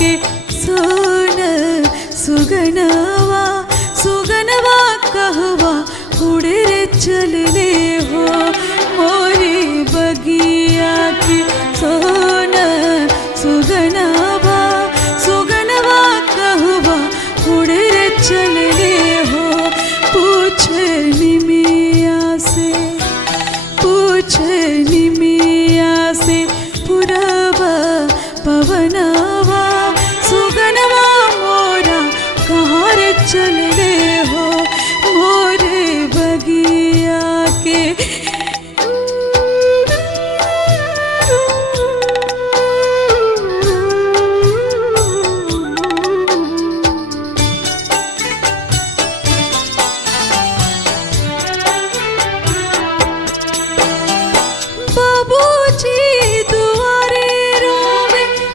के सोन सुगनवा सुगनवा कहवा उड़े रे चलले हो मोरी बगिया के सोन सुगनवा सुगनवा कहवा उड़े रे चलले हो पूछे निमिया से पूछे निमिया से पुरवा पवना